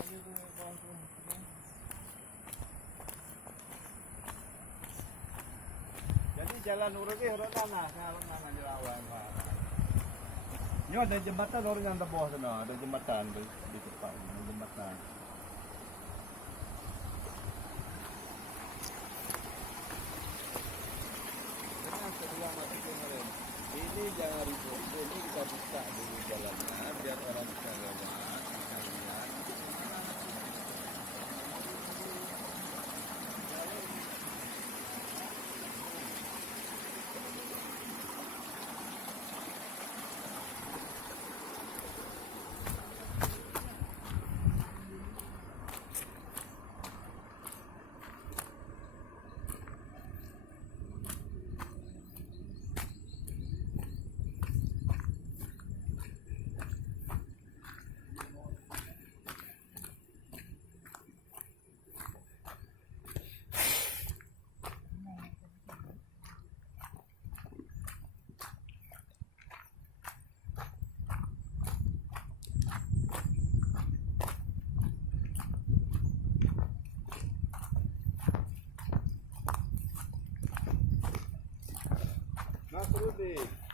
Jadi jalan urut urut tanah, ngalung tanah di lawan. Ini ada jembatan orang yang di bawah sana, ada jembatan di depan, ada jembatan. Ini jangan ribut, ini kita buka dulu jalannya biar orang bisa lewat. Nasruddin.